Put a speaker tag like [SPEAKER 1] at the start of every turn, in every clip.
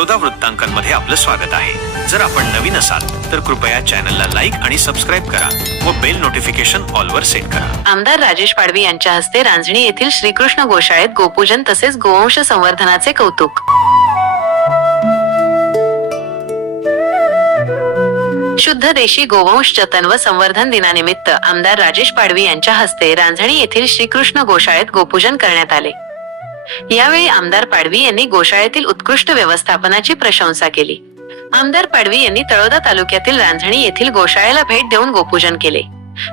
[SPEAKER 1] बडोदा वृत्तांकनमध्ये आपलं स्वागत आहे. जर आपण नवीन असाल तर कृपया चॅनलला लाईक आणि सबस्क्राईब करा व बेल नोटिफिकेशन ऑलवर सेट करा.
[SPEAKER 2] आमदार राजेश पाडवी यांच्या हस्ते रांजणी येथील श्रीकृष्ण गोशाळेत गोपूजन तसेच गोवंश संवर्धनाचे कौतुक. शुद्ध देशी गोवंश जतन व संवर्धन दिनानिमित्त आमदार राजेश पाडवी यांच्या हस्ते रांजणी येथील श्रीकृष्ण गोशाळेत गोपूजन करण्यात आले. यावेळी आमदार पाडवी यांनी गोशाळेतील उत्कृष्ट व्यवस्थापनाची प्रशंसा केली. आमदार पाडवी यांनी तळोदा तालुक्यातील रांझणी येथील गोशाळेला भेट देऊन गोपूजन केले.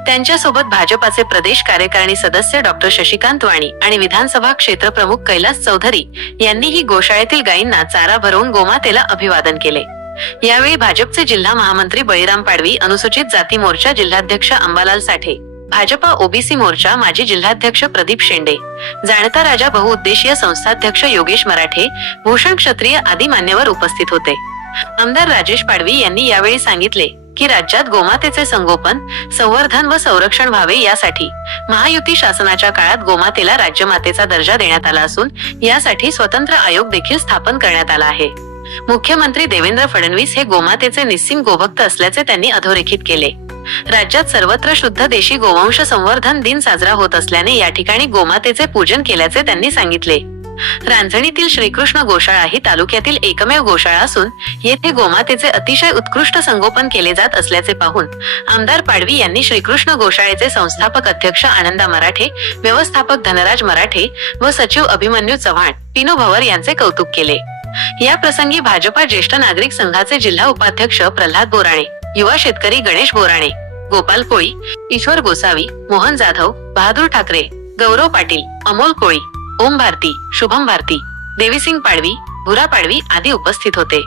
[SPEAKER 2] त्यांच्यासोबत भाजपाचे प्रदेश कार्यकारिणी सदस्य डॉक्टर शशिकांत वाणी आणि विधानसभा क्षेत्र प्रमुख कैलास चौधरी यांनीही गोशाळेतील गायींना चारा भरवून गोमातेला अभिवादन केले. यावेळी भाजपचे जिल्हा महामंत्री बळीराम पाडवी अनुसूचित जाती मोर्चा जिल्हाध्यक्ष अंबालाल साठे भाजपा ओबीसी मोर्चा माजी जिल्हाध्यक्ष प्रदीप शेंडे जाणता राजा बहुउद्देशीय संस्थाध्यक्ष योगेश मराठे भूषण क्षत्रिय आदी मान्यवर उपस्थित होते. आमदार राजेश पाडवी यांनी यावेळी सांगितले की राज्यात गोमातेचे संगोपन संवर्धन व संरक्षण व्हावे यासाठी महायुती शासनाच्या काळात गोमातेला राज्यमातेचा दर्जा देण्यात आला असून यासाठी स्वतंत्र आयोग देखील स्थापन करण्यात आला आहे. मुख्यमंत्री देवेंद्र फडणवीस हे गोमातेचे निस्सिम गोभक्त असल्याचे त्यांनी अधोरेखित केले. राज्यात सर्वत्र शुद्ध देशी गोवंश संवर्धन दिन साजरा होत असल्याने या ठिकाणी गोमातेचे पूजन केल्याचे त्यांनी सांगितले. रांजणीतील श्रीकृष्ण गोशाळा ही तालुक्यातील एकमेव गोशाळा असून येथे गोमातेचे अतिशय उत्कृष्ट संगोपन केले जात असल्याचे पाहून आमदार पाडवी यांनी श्रीकृष्ण गोशाळेचे संस्थापक अध्यक्ष आनंदा मराठे व्यवस्थापक धनराज मराठे व सचिव अभिमन्यू चव्हाण पिनो भवर यांचे कौतुक केले. या प्रसंगी भाजपा ज्येष्ठ नागरिक संघाचे जिल्हा उपाध्यक्ष प्रल्हाद बोराणे युवा शेतकरी गणेश बोराणे गोपाल कोळी ईश्वर गोसावी मोहन जाधव बहादूर ठाकरे गौरव पाटील अमोल कोळी ओम भारती शुभम भारती देवीसिंग पाडवी भुरा पाडवी आदी उपस्थित होते.